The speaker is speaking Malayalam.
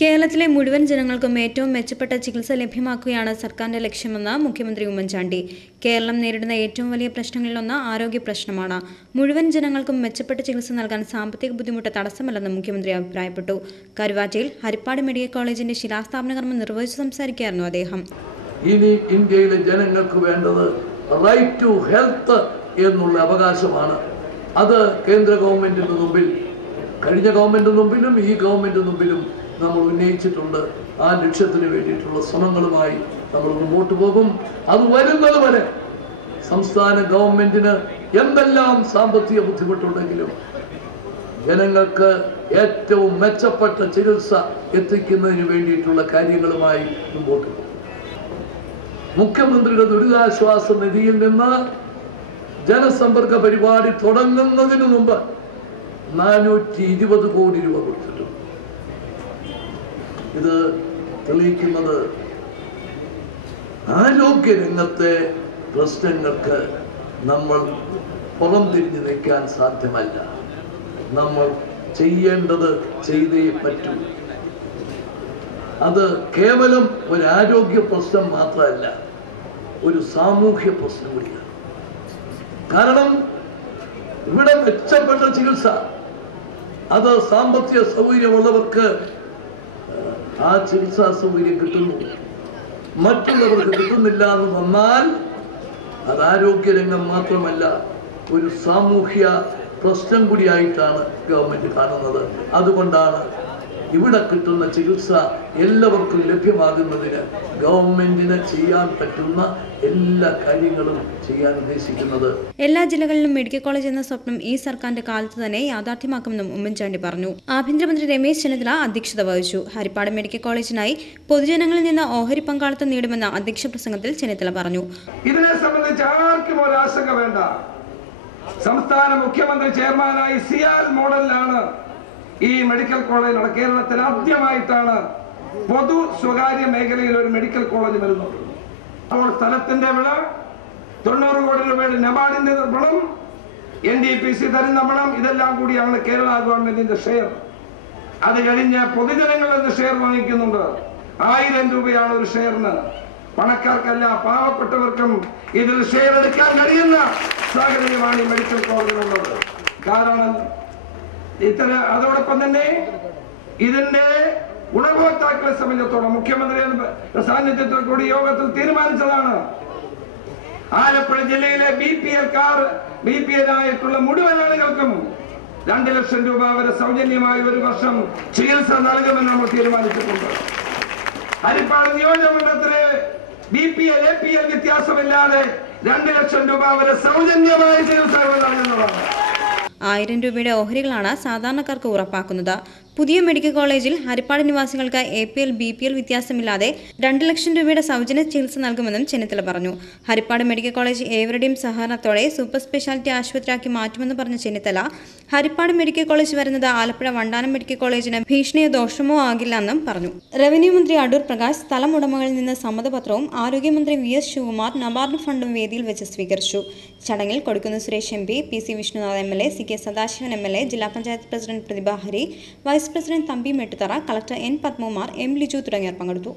കേരളത്തിലെ മുഴുവൻ ജനങ്ങൾക്കും ഏറ്റവും മെച്ചപ്പെട്ട ചികിത്സ ലഭ്യമാക്കുകയാണ് സർക്കാരിന്റെ ലക്ഷ്യമെന്ന് മുഖ്യമന്ത്രി ഉമ്മൻചാണ്ടി. കേരളം നേരിടുന്ന ഏറ്റവും വലിയ പ്രശ്നങ്ങളിലൊന്ന് ആരോഗ്യ പ്രശ്നമാണ്. മുഴുവൻ ജനങ്ങൾക്കും മെച്ചപ്പെട്ട ചികിത്സ നൽകാൻ സാമ്പത്തിക ബുദ്ധിമുട്ട് തടസ്സമല്ലെന്ന് മുഖ്യമന്ത്രി അഭിപ്രായപ്പെട്ടു. കരുവാറ്റയിൽ ഹരിപ്പാട് മെഡിക്കൽ കോളേജിന്റെ ശിലാസ്ഥാപന കർമ്മം നിർവഹിച്ചു സംസാരിക്കുകയായിരുന്നു അദ്ദേഹം. ഇനി ഇന്ത്യയിലെ ജനങ്ങൾക്ക് വേണ്ടത് റൈറ്റ് ടു ഹെൽത്ത് എന്നുള്ള അവകാശമാണ്. അത് കേന്ദ്ര ഗവൺമെന്റിന് മുമ്പിൽ, കഴിഞ്ഞ ഗവൺമെന്റിന് മുമ്പിലും ഈ ഗവൺമെന്റിന് മുമ്പിലും നമ്മൾ ഉന്നയിച്ചിട്ടുണ്ട്. ആ ലക്ഷ്യത്തിന് വേണ്ടിയിട്ടുള്ള ശ്രമങ്ങളുമായി നമ്മൾ മുമ്പോട്ട് പോകും. അത് വരുന്നത് വരെ സംസ്ഥാന ഗവൺമെന്റിന് എന്തെല്ലാം സാമ്പത്തിക ബുദ്ധിമുട്ടുണ്ടെങ്കിലും ജനങ്ങൾക്ക് ഏറ്റവും മെച്ചപ്പെട്ട ചികിത്സ എത്തിക്കുന്നതിന് വേണ്ടിയിട്ടുള്ള കാര്യങ്ങളുമായി മുമ്പോട്ട് പോകും. മുഖ്യമന്ത്രിയുടെ ദുരിതാശ്വാസ നിധിയിൽ നിന്ന് ജനസമ്പർക്ക പരിപാടി തുടങ്ങുന്നതിന് മുമ്പ് 420 കോടി രൂപ കൊടുത്തിട്ടുണ്ട്. ഇത് തെളിയിക്കുന്നത് ആരോഗ്യരംഗത്തെ പ്രശ്നങ്ങൾക്ക് നമ്മൾ പുറംതിരിഞ്ഞു നിൽക്കാൻ സാധ്യമല്ല. നമ്മൾ ചെയ്യേണ്ടത് ചെയ്തേ പറ്റൂ. അത് കേവലം ഒരു ആരോഗ്യ പ്രശ്നം മാത്രമല്ല, ഒരു സാമൂഹ്യ പ്രശ്നം കൂടിയാണ്. കാരണം ഇവിടെ മെച്ചപ്പെട്ട ചികിത്സ അത് സാമ്പത്തിക സൗകര്യമുള്ളവർക്ക് ആ ചികിത്സാ സൗകര്യം കിട്ടുന്നു, മറ്റുള്ളവർക്ക് കിട്ടുന്നില്ല എന്ന് വന്നാൽ അത് ആരോഗ്യരംഗം മാത്രമല്ല, ഒരു സാമൂഹ്യ പ്രശ്നം കൂടിയായിട്ടാണ് ഗവൺമെന്റ് കാണുന്നത്. അതുകൊണ്ടാണ് ഇവിടെ കിട്ടുന്ന ചികിത്സ എല്ലാവർക്കും ലഭ്യമാകുന്നതിന് ഗവൺമെന്റിന് ചെയ്യാൻ പറ്റുന്ന എല്ലാ കാര്യങ്ങളും ചെയ്യാൻ ഉദ്ദേശിക്കുന്നത്. എല്ലാ ജില്ലകളിലും മെഡിക്കൽ കോളേജ് എന്ന സ്വപ്നം ഈ സർക്കാരിന്റെ കാലത്ത് തന്നെ യാഥാർത്ഥ്യമാക്കുമെന്നും ഉമ്മൻചാണ്ടി പറഞ്ഞു. ആഭ്യന്തരമന്ത്രി രമേശ് ചെന്നിത്തല അധ്യക്ഷത വഹിച്ചു. ഹരിപ്പാട് മെഡിക്കൽ കോളേജിനായി പൊതുജനങ്ങളിൽ നിന്ന് ഓഹരി പങ്കാളിത്തം നേടുമെന്ന അധ്യക്ഷ പ്രസംഗത്തിൽ ചെന്നിത്തല പറഞ്ഞു. ഇതിനെ സംബന്ധിച്ച് ആർക്കും ഒരു ആശങ്ക വേണ്ട. സംസ്ഥാന മുഖ്യമന്ത്രി ചെയർമാനായി സിയാൽ മോഡലിലാണ് ഈ മെഡിക്കൽ കോളേജ്. കേരളത്തിൽ ആദ്യമായിട്ടാണ് പൊതു സ്വകാര്യ മേഖലയിൽ ഒരു മെഡിക്കൽ കോളേജ് വരുന്നത്. അപ്പോൾ സ്ഥലത്തിന്റെ വില, 90 കോടി രൂപയുടെ നബാർഡിന്റെ പണം, NDPC തരുന്ന പണം, ഇതെല്ലാം കൂടിയാണ് കേരള ഗവൺമെന്റിന്റെ ഷെയർ. അത് കഴിഞ്ഞ് പൊതുജനങ്ങളിൽ നിന്ന് ഷെയർ വാങ്ങിക്കുന്നുണ്ട്. 1000 രൂപയാണ് ഒരു ഷെയറിന്. പണക്കാർക്കല്ല, പാവപ്പെട്ടവർക്കും ഇതിൽ ഷെയർ എടുക്കാൻ കഴിയുന്ന സാഹചര്യമാണ് ഈ മെഡിക്കൽ കോളേജിലുള്ളത്. കാരണം അതോടൊപ്പം തന്നെ ഇതിന്റെ ഗുണഭോക്താക്കളെ സംബന്ധിച്ചിടത്തോളം മുഖ്യമന്ത്രിയുടെ സാന്നിധ്യത്തിൽ കൂടി യോഗത്തിൽ തീരുമാനിച്ചതാണ്. ആലപ്പുഴ ജില്ലയിലെ BPL ആയിട്ടുള്ള മുഴുവൻ ആളുകൾക്കും 2 ലക്ഷം രൂപ വരെ സൗജന്യമായി ഒരു വർഷം ചികിത്സ നൽകുമെന്ന് നമ്മൾ തീരുമാനിച്ചിട്ടുണ്ട്. ഹരിപ്പാട് നിയോജകമണ്ഡലത്തിലെ BPL APL വ്യത്യാസമില്ലാതെ 2 ലക്ഷം രൂപ വരെ സൗജന്യമായി ചികിത്സ നൽകുന്നതാണ്. 1000 രൂപയുടെ ഓഹരികളാണ് സാധാരണക്കാർക്ക് ഉറപ്പാക്കുന്നത്. പുതിയ മെഡിക്കൽ കോളേജിൽ ഹരിപ്പാട് നിവാസികൾക്ക് APL BPL വ്യത്യാസമില്ലാതെ 2 ലക്ഷം രൂപയുടെ സൗജന്യ ചികിത്സ നൽകുമെന്നും ചെന്നിത്തല പറഞ്ഞു. ഹരിപ്പാട് മെഡിക്കൽ കോളേജ് ഏവരുടെയും സഹകരണത്തോടെ സൂപ്പർ സ്പെഷ്യാലിറ്റി ആശുപത്രിയാക്കി മാറ്റുമെന്ന് പറഞ്ഞ ചെന്നിത്തല, ഹരിപ്പാട് മെഡിക്കൽ കോളേജ് വരുന്നത് ആലപ്പുഴ വണ്ടാനം മെഡിക്കൽ കോളേജിന് ഭീഷണിയോ ദോഷമോ ആകില്ലെന്നും പറഞ്ഞു. റവന്യൂ മന്ത്രി അടൂർ പ്രകാശ് സ്ഥലം ഉടമകളിൽ നിന്ന് സമ്മതപത്രവും ആരോഗ്യമന്ത്രി VS ശിവകുമാർ നബാർഡ് ഫണ്ടും വേദിയിൽ വെച്ച് സ്വീകരിച്ചു. ചടങ്ങിൽ Kodikunnu Suresh MP, PC Vishnunath MLA, CK Sadasivan MLA, ജില്ലാ panchayat president Prathibha Hari, vice president Thampi Mettuthara, collector N Padmakumar, M Liju തുടങ്ങിയവർ പങ്കെടുത്തു.